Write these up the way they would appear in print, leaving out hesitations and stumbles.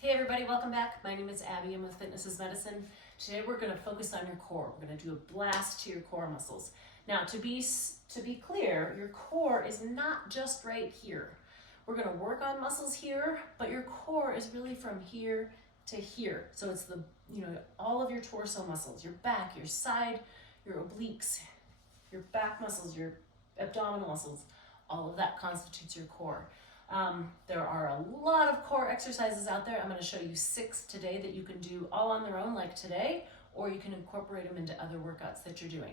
Hey everybody, welcome back. My name is Abby. I'm with Fitness is Medicine. Today we're going to focus on your core. We're going to do a blast to your core muscles. Now, to be clear, your core is not just right here. We're going to work on muscles here, but your core is really from here to here. So it's all of your torso muscles, your back, your side, your obliques, your back muscles, your abdominal muscles. All of that constitutes your core. There are a lot of core exercises out there. I'm going to show you 6 today that you can do all on their own like today, or you can incorporate them into other workouts that you're doing.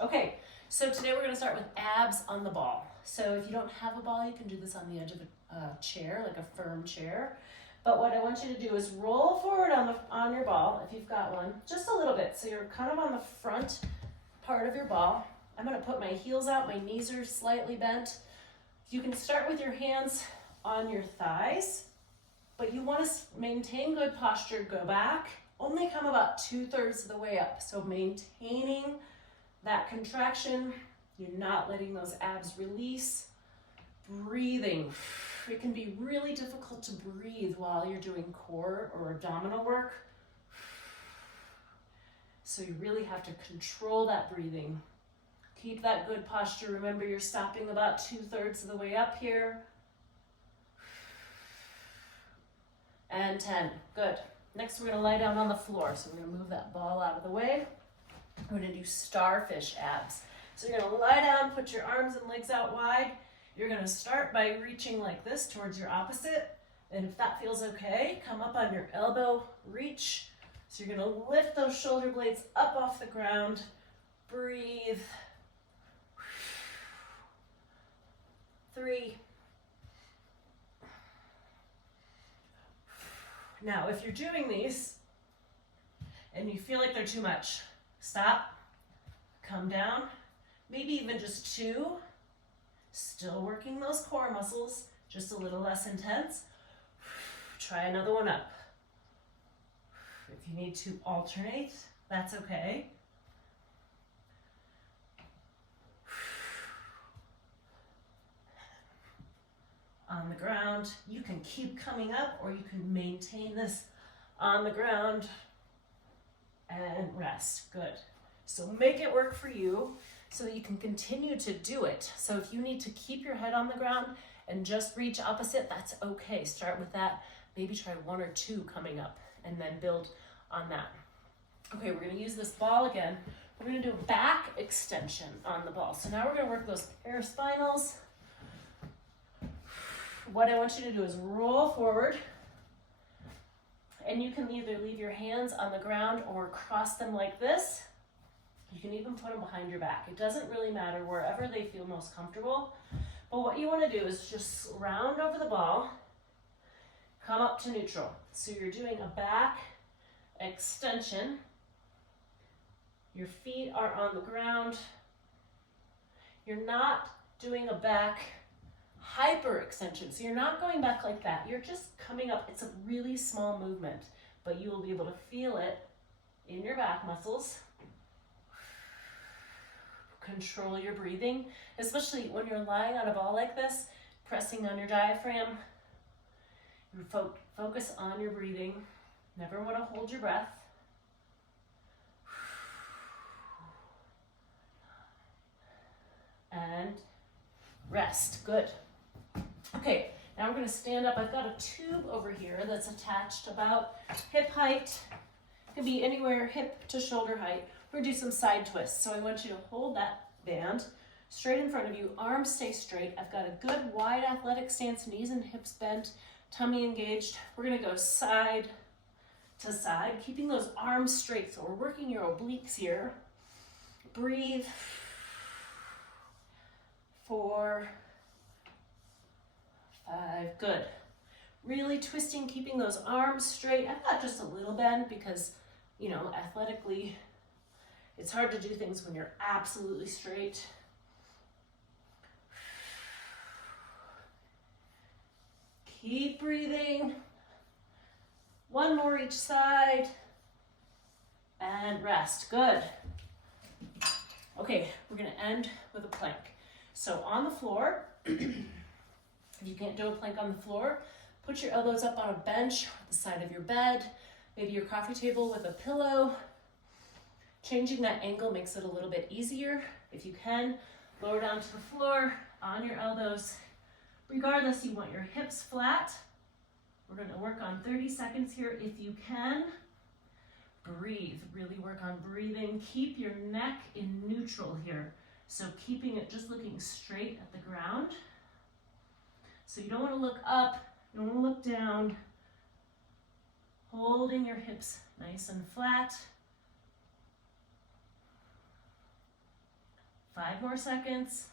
Okay, so today we're going to start with abs on the ball. So if you don't have a ball, you can do this on the edge of a chair, like a firm chair. But what I want you to do is roll forward on your ball, if you've got one, just a little bit. So you're kind of on the front part of your ball. I'm going to put my heels out, my knees are slightly bent. You can start with your hands on your thighs, but you want to maintain good posture, go back, only come about 2/3 of the way up. So maintaining that contraction, you're not letting those abs release. Breathing. It can be really difficult to breathe while you're doing core or abdominal work. So you really have to control that breathing. Keep that good posture. Remember, you're stopping about 2/3 of the way up here. And 10. Good. Next, we're going to lie down on the floor. So we're going to move that ball out of the way. We're going to do starfish abs. So you're going to lie down, put your arms and legs out wide. You're going to start by reaching like this towards your opposite. And if that feels okay, come up on your elbow, reach. So you're going to lift those shoulder blades up off the ground. Breathe. 3. Now, if you're doing these and you feel like they're too much, stop, come down, maybe even just 2. Still working those core muscles, just a little less intense. Try another one up. If you need to alternate, that's okay. On the ground, you can keep coming up or you can maintain this on the ground and rest. Good. So make it work for you so that you can continue to do it. So if you need to keep your head on the ground and just reach opposite, that's okay. Start with that. Maybe try 1 or 2 coming up and then build on that. Okay, we're going to use this ball again. We're going to do a back extension on the ball. So now we're going to work those paraspinals. What I want you to do is roll forward, and you can either leave your hands on the ground or cross them like this. You can even put them behind your back. It doesn't really matter, wherever they feel most comfortable. But what you want to do is just round over the ball, come up to neutral. So you're doing a back extension. Your feet are on the ground. You're not doing a back hyper extension. So you're not going back like that. You're just coming up. It's a really small movement, but you will be able to feel it in your back muscles. Control your breathing, especially when you're lying on a ball like this, pressing on your diaphragm. You focus on your breathing. Never want to hold your breath. And rest. Good. Okay, now we're going to stand up. I've got a tube over here that's attached about hip height. It can be anywhere hip to shoulder height. We're going to do some side twists. So I want you to hold that band straight in front of you. Arms stay straight. I've got a good wide athletic stance, knees and hips bent, tummy engaged. We're going to go side to side, keeping those arms straight. So we're working your obliques here. Breathe. 4, 5, good. Really twisting, keeping those arms straight. I've got just a little bend because, athletically, it's hard to do things when you're absolutely straight. Keep breathing. 1 more each side. And rest. Good. Okay, we're going to end with a plank. So on the floor, if you can't do a plank on the floor, Put your elbows up on a bench at the side of your bed, maybe your coffee table with a pillow. Changing that angle makes it a little bit easier. If you can, lower down to the floor on your elbows. Regardless, you want your hips flat. We're going to work on 30 seconds here if you can. Breathe, really work on breathing. Keep your neck in neutral here. So keeping it just looking straight at the ground. So you don't want to look up, you don't want to look down. Holding your hips nice and flat. 5 more seconds.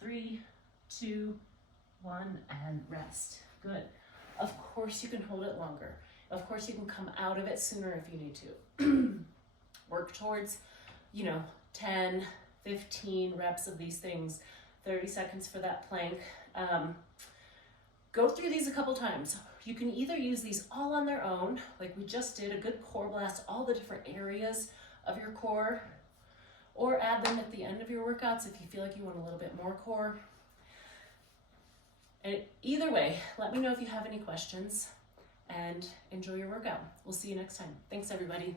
3, 2, 1, and rest. Good. Of course you can hold it longer. Of course you can come out of it sooner if you need to. Work towards, 10, 15 reps of these things, 30 seconds for that plank. Go through these a couple times. You can either use these all on their own, like we just did, a good core blast, all the different areas of your core, or add them at the end of your workouts if you feel like you want a little bit more core. And either way, let me know if you have any questions and enjoy your workout. We'll see you next time. Thanks, everybody.